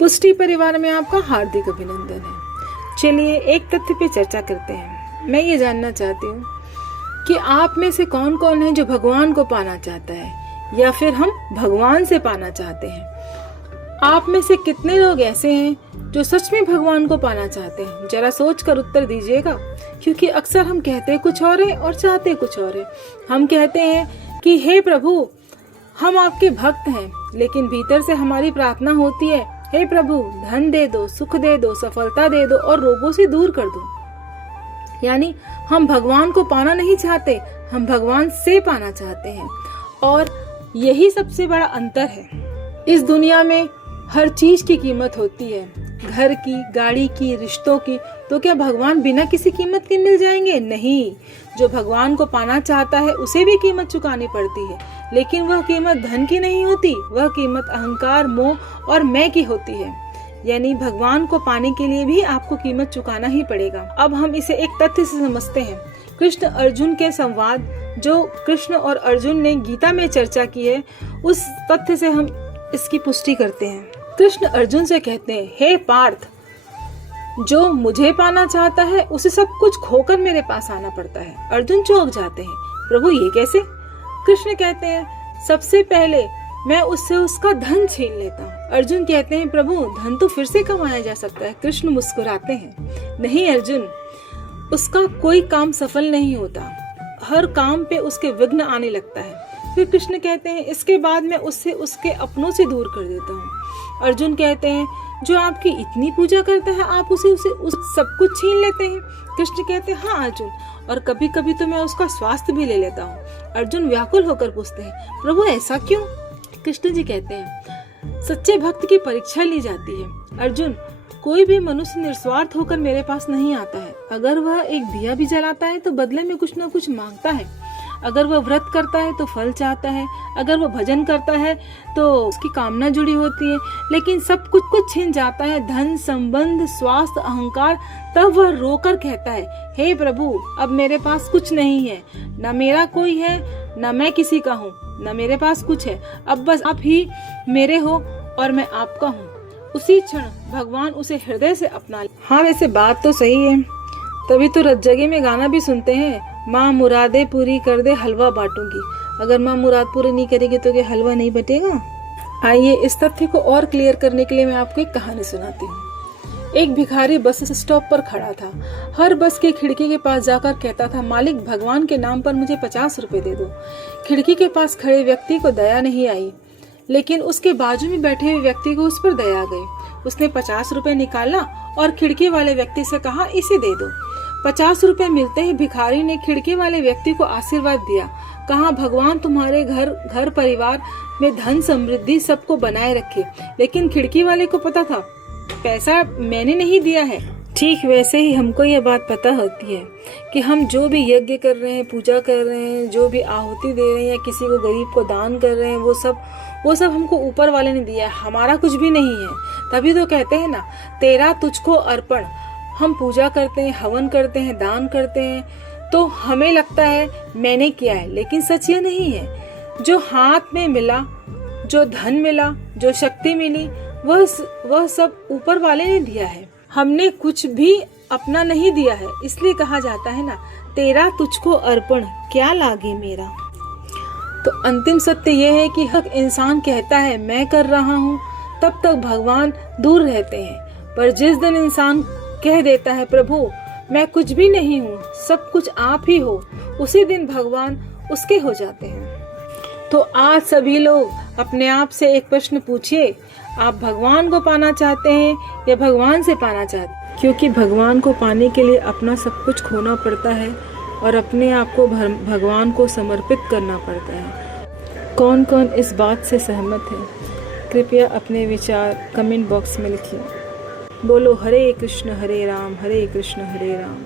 पुष्टि परिवार में आपका हार्दिक अभिनंदन है। चलिए एक तथ्य पे चर्चा करते हैं। मैं ये जानना चाहती हूँ कि आप में से कौन कौन है जो भगवान को पाना चाहता है या फिर हम भगवान से पाना चाहते हैं। आप में से कितने लोग ऐसे हैं जो सच में भगवान को पाना चाहते हैं? जरा सोच कर उत्तर दीजिएगा, क्योंकि अक्सर हम कहते कुछ और है और चाहते कुछ और है। हम कहते हैं कि हे प्रभु, हम आपके भक्त हैं, लेकिन भीतर से हमारी प्रार्थना होती है, हे प्रभु धन दे दो, सुख दे दो, सफलता दे दो और रोगों से दूर कर दो। यानी हम भगवान को पाना नहीं चाहते, हम भगवान से पाना चाहते हैं। और यही सबसे बड़ा अंतर है। इस दुनिया में हर चीज की कीमत होती है, घर की, गाड़ी की, रिश्तों की। तो क्या भगवान बिना किसी कीमत के मिल जाएंगे? नहीं। जो भगवान को पाना चाहता है उसे भी कीमत चुकानी पड़ती है, लेकिन वह कीमत धन की नहीं होती, वह कीमत अहंकार, मोह और मैं की होती है। यानी भगवान को पाने के लिए भी आपको कीमत चुकाना ही पड़ेगा। अब हम इसे एक तथ्य से समझते हैं। कृष्ण अर्जुन के संवाद, जो कृष्ण और अर्जुन ने गीता में चर्चा की है, उस तथ्य से हम इसकी पुष्टि करते हैं। कृष्ण अर्जुन से कहते हैं, हे पार्थ, जो मुझे पाना चाहता है उसे सब कुछ खोकर मेरे पास आना पड़ता है। अर्जुन चौंक जाते हैं, प्रभु ये कैसे? कृष्ण कहते हैं, सबसे पहले मैं उससे उसका धन छीन लेता हूँ। अर्जुन कहते हैं, प्रभु धन तो फिर से कमाया जा सकता है। कृष्ण मुस्कुराते हैं, नहीं अर्जुन, उसका कोई काम सफल नहीं होता, हर काम पे उसके विघ्न आने लगता है। फिर कृष्ण कहते हैं, इसके बाद मैं उससे उसके अपनों से दूर कर देता हूँ। अर्जुन कहते हैं, जो आपकी इतनी पूजा करता है आप उसे सब कुछ छीन लेते हैं। कृष्ण कहते हैं, हाँ अर्जुन, और कभी कभी तो मैं उसका स्वास्थ्य भी ले लेता हूँ। अर्जुन व्याकुल होकर पूछते हैं, प्रभु ऐसा क्यों? कृष्ण जी कहते हैं, सच्चे भक्त की परीक्षा ली जाती है। अर्जुन, कोई भी मनुष्य निस्वार्थ होकर मेरे पास नहीं आता है। अगर वह एक दिया भी जलाता है तो बदले में कुछ न कुछ मांगता है। अगर वह व्रत करता है तो फल चाहता है। अगर वह भजन करता है तो उसकी कामना जुड़ी होती है। लेकिन सब कुछ छीन जाता है, धन, संबंध, स्वास्थ्य, अहंकार। तब वह रोकर कहता है, हे प्रभु, अब मेरे पास कुछ नहीं है, न मेरा कोई है, न मैं किसी का हूँ, न मेरे पास कुछ है। अब बस आप ही मेरे हो और मैं आपका हूँ। उसी क्षण भगवान उसे हृदय से अपना ले। हाँ, वैसे बात तो सही है, तभी तो रज्जगी में गाना भी सुनते हैं, माँ मुरादे पूरी कर दे, हलवा बांटूंगी। अगर माँ मुराद पूरी नहीं करेगी तो क्या हलवा नहीं बटेगा? आइए इस तथ्य को और क्लियर करने के लिए मैं आपको एक कहानी सुनाती हूँ। एक भिखारी बस स्टॉप पर खड़ा था। हर बस की खिड़की के पास जाकर कहता था, मालिक भगवान के नाम पर मुझे 50 रुपए दे दो। खिड़की के पास खड़े व्यक्ति को दया नहीं आई, लेकिन उसके बाजू में बैठे हुए व्यक्ति को उस पर दया गई। उसने 50 रुपए निकाला और खिड़की वाले व्यक्ति से कहा, इसे दे दो। 50 रुपए मिलते ही भिखारी ने खिड़की वाले व्यक्ति को आशीर्वाद दिया। कहा, भगवान तुम्हारे घर परिवार में धन समृद्धि सबको बनाए रखे। लेकिन खिड़की वाले को पता था पैसा मैंने नहीं दिया है। ठीक वैसे ही हमको यह बात पता होती है कि हम जो भी यज्ञ कर रहे हैं, पूजा कर रहे हैं, जो भी आहुति दे रहे हैं या किसी को गरीब को दान कर रहे हैं, वो सब हमको ऊपर वाले ने दिया है, हमारा कुछ भी नहीं है। तभी तो कहते हैं ना, तेरा तुझको अर्पण। हम पूजा करते हैं, हवन करते हैं, दान करते हैं, तो हमें लगता है मैंने किया है, लेकिन सच ये नहीं है। जो हाथ में मिला, जो धन मिला, जो शक्ति मिली, वह सब ऊपर वाले ने दिया है। हमने कुछ भी अपना नहीं दिया है। इसलिए कहा जाता है ना, तेरा तुझको अर्पण, क्या लागे मेरा। तो अंतिम सत्य यह है कि हर इंसान कहता है मैं कर रहा हूँ, तब तक भगवान दूर रहते हैं। पर जिस दिन इंसान कह देता है, प्रभु मैं कुछ भी नहीं हूँ, सब कुछ आप ही हो, उसी दिन भगवान उसके हो जाते हैं। तो आज सभी लोग अपने आप से एक प्रश्न पूछिए, आप भगवान को पाना चाहते हैं या भगवान से पाना चाहते हैं? क्योंकि भगवान को पाने के लिए अपना सब कुछ खोना पड़ता है और अपने आप को भगवान को समर्पित करना पड़ता है। कौन कौन इस बात से सहमत है? कृपया अपने विचार कमेंट बॉक्स में लिखिए। बोलो हरे कृष्ण हरे राम, हरे कृष्ण हरे राम।